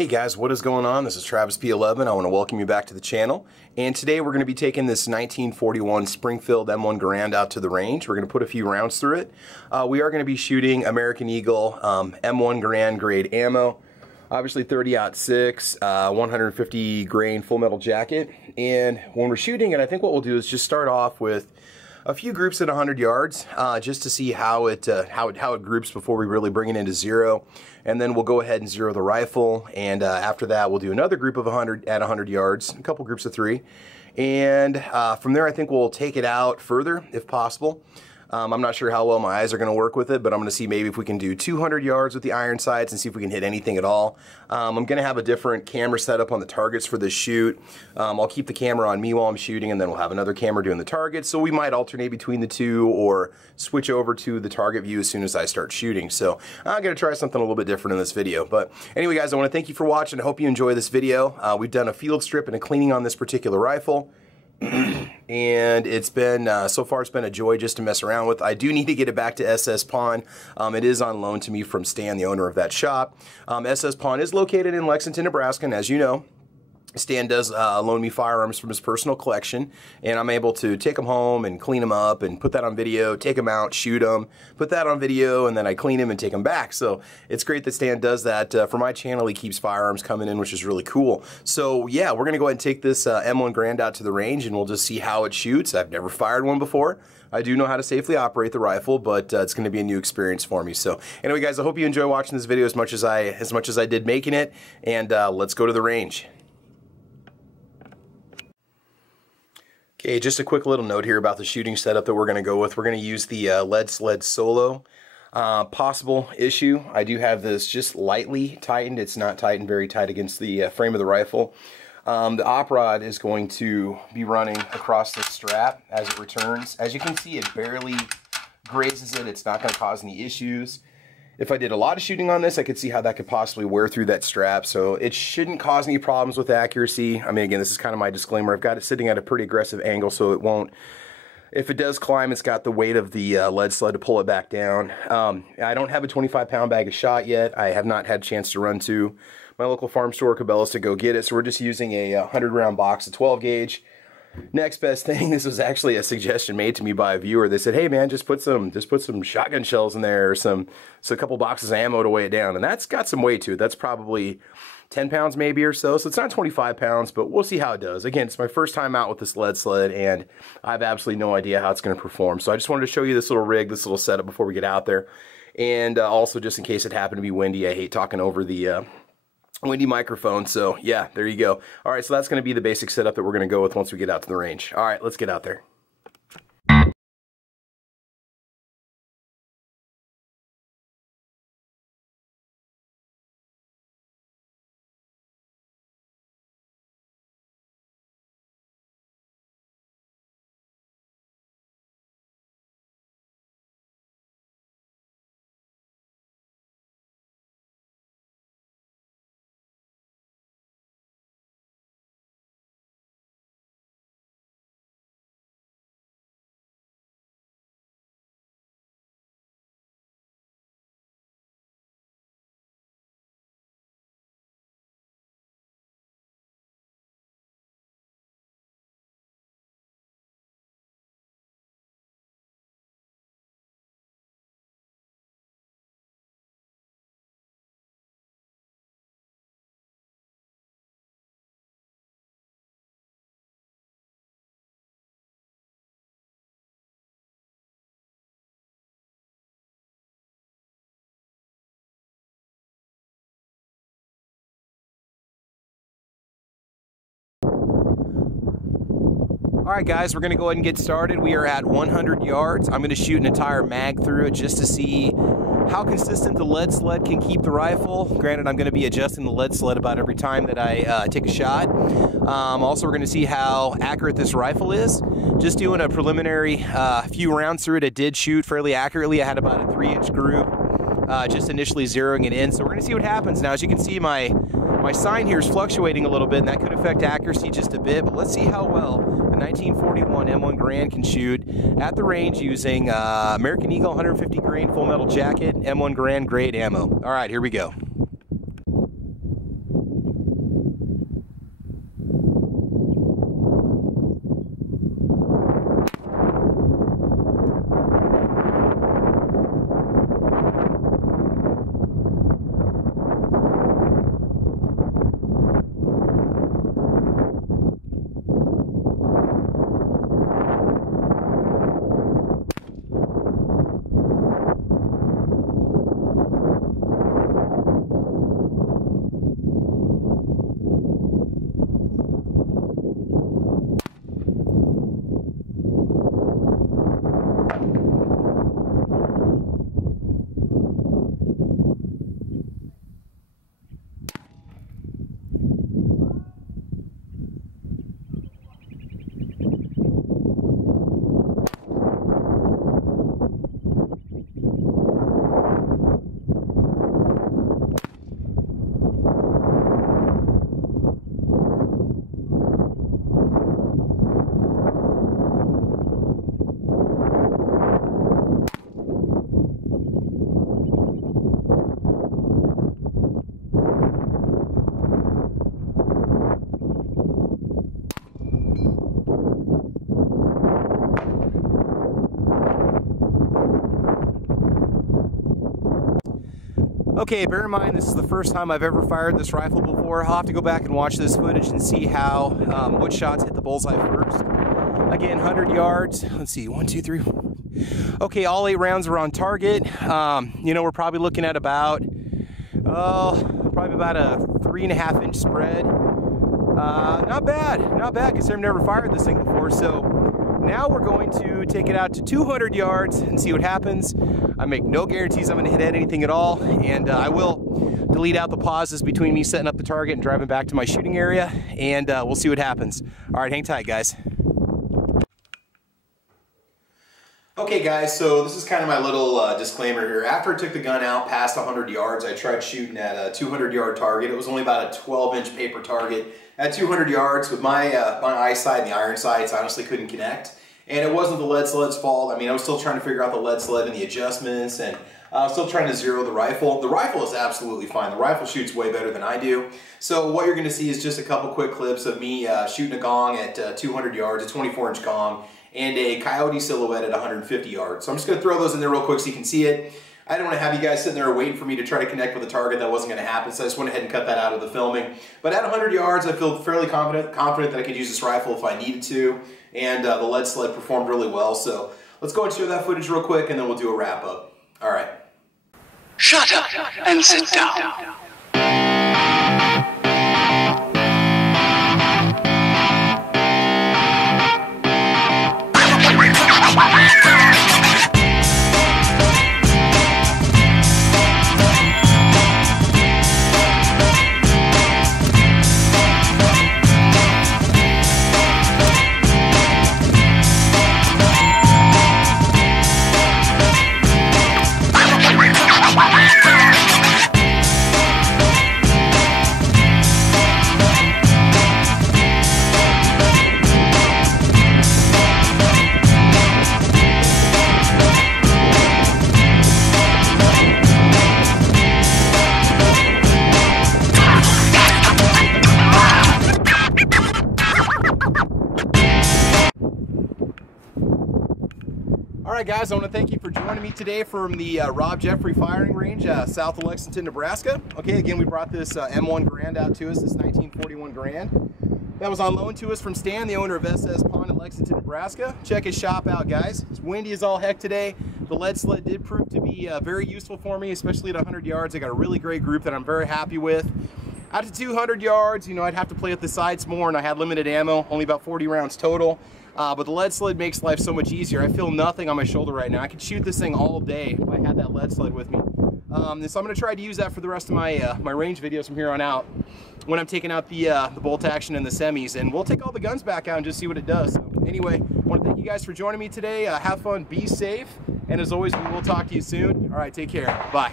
Hey guys, what is going on? This is Travis P11. I want to welcome you back to the channel. And today we're going to be taking this 1941 Springfield M1 Garand out to the range. We're going to put a few rounds through it. We are going to be shooting American Eagle M1 Garand grade ammo. Obviously 30-06, 150 grain full metal jacket. And when we're shooting it, I think what we'll do is just start off with a few groups at 100 yards, just to see how it groups before we really bring it into zero. And then we'll go ahead and zero the rifle, and after that we'll do another group of 100 at 100 yards, a couple groups of 3. And from there I think we'll take it out further if possible. I'm not sure how well my eyes are going to work with it, but I'm going to see maybe if we can do 200 yards with the iron sights and see if we can hit anything at all. I'm going to have a different camera setup on the targets for this shoot. I'll keep the camera on me while I'm shooting, and then we'll have another camera doing the targets, so we might alternate between the two or switch over to the target view as soon as I start shooting. So I'm going to try something a little bit different in this video. But anyway guys, I want to thank you for watching. I hope you enjoy this video. We've done a field strip and a cleaning on this particular rifle. And it's been so far it's been a joy just to mess around with. I do need to get it back to SS Pawn. It is on loan to me from Stan, the owner of that shop. SS Pawn is located in Lexington, Nebraska, and as you know, Stan does loan me firearms from his personal collection, and I'm able to take them home and clean them up and put that on video, take them out, shoot them, put that on video, and then I clean them and take them back. So it's great that Stan does that. For my channel, he keeps firearms coming in, which is really cool. So yeah, we're going to go ahead and take this M1 Garand out to the range, and we'll just see how it shoots. I've never fired one before. I do know how to safely operate the rifle, but it's going to be a new experience for me. So anyway guys, I hope you enjoy watching this video as much as I did making it, and let's go to the range. Okay, just a quick little note here about the shooting setup that we're going to go with. We're going to use the Lead Sled Solo. Possible issue, I do have this just lightly tightened. It's not tightened very tight against the frame of the rifle. The op rod is going to be running across the strap as it returns. As you can see, it barely grazes it. It's not going to cause any issues. If I did a lot of shooting on this, I could see how that could possibly wear through that strap, so it shouldn't cause any problems with accuracy. I mean, again, this is kind of my disclaimer. I've got it sitting at a pretty aggressive angle, so it won't, if it does climb, it's got the weight of the lead sled to pull it back down. I don't have a 25-pound bag of shot yet. I have not had a chance to run to my local farm store, Cabela's, to go get it, so we're just using a 100-round box of 12 gauge. Next best thing, this was actually a suggestion made to me by a viewer. They said, hey man, just put some shotgun shells in there, or a couple boxes of ammo to weigh it down, and that's got some weight to it. That's probably 10 pounds maybe or so, so it's not 25 pounds, but we'll see how it does. Again, it's my first time out with this lead sled, and I have absolutely no idea how it's going to perform, so I just wanted to show you this little rig, this little setup before we get out there, and also just in case it happened to be windy. I hate talking over the windy microphone, so yeah, there you go. All right, so that's going to be the basic setup that we're going to go with once we get out to the range. All right, let's get out there. Alright guys, we're going to go ahead and get started. We are at 100 yards. I'm going to shoot an entire mag through it just to see how consistent the lead sled can keep the rifle. Granted, I'm going to be adjusting the lead sled about every time that I take a shot. Also, we're going to see how accurate this rifle is. Just doing a preliminary few rounds through it. It did shoot fairly accurately. I had about a 3-inch group, just initially zeroing it in. So we're going to see what happens. Now, as you can see, my sign here is fluctuating a little bit, and that could affect accuracy just a bit, but let's see how well the 1941 M1 Garand can shoot at the range using American Eagle 150 grain full metal jacket, M1 Garand grade ammo. All right, here we go. Okay, bear in mind this is the first time I've ever fired this rifle before. I'll have to go back and watch this footage and see how, what shots hit the bullseye first. Again, 100 yards. Let's see, 1, 2, 3. Okay, all 8 rounds were on target. You know, we're probably looking at about, probably about a 3.5 inch spread. Not bad, because I've never fired this thing before. So now we're going to take it out to 200 yards and see what happens. I make no guarantees I'm going to hit anything at all, and I will delete out the pauses between me setting up the target and driving back to my shooting area, and we'll see what happens. All right, hang tight, guys. Okay, guys, so this is kind of my little disclaimer here. After I took the gun out past 100 yards, I tried shooting at a 200-yard target. It was only about a 12-inch paper target. At 200 yards, with my eyesight and the iron sights, I honestly couldn't connect. And it wasn't the lead sled's fault. I mean, I was still trying to figure out the lead sled and the adjustments, and I was still trying to zero the rifle. The rifle is absolutely fine. The rifle shoots way better than I do. So what you're going to see is just a couple quick clips of me shooting a gong at 200 yards, a 24-inch gong, and a coyote silhouette at 150 yards. So I'm just going to throw those in there real quick so you can see it. I didn't want to have you guys sitting there waiting for me to try to connect with a target. That wasn't going to happen, so I just went ahead and cut that out of the filming. But at 100 yards, I feel fairly confident that I could use this rifle if I needed to, and the lead sled performed really well. So let's go and show that footage real quick, and then we'll do a wrap up. All right. Shut up and sit down. Alright guys, I want to thank you for joining me today from the Rob Jeffrey firing range south of Lexington, Nebraska. Okay, again, we brought this M1 Garand out to us, this 1941 Garand. That was on loan to us from Stan, the owner of SS Pond in Lexington, Nebraska. Check his shop out, guys. It's windy as all heck today. The lead sled did prove to be very useful for me, especially at 100 yards. I got a really great group that I'm very happy with. Out to 200 yards, you know, I'd have to play with the sights more, and I had limited ammo, only about 40 rounds total. But the lead sled makes life so much easier. I feel nothing on my shoulder right now. I could shoot this thing all day if I had that lead sled with me. So I'm going to try to use that for the rest of my my range videos from here on out when I'm taking out the bolt action and the semis. And we'll take all the guns back out and just see what it does. So anyway, I want to thank you guys for joining me today. Have fun, be safe, and as always, we will talk to you soon. All right, take care. Bye.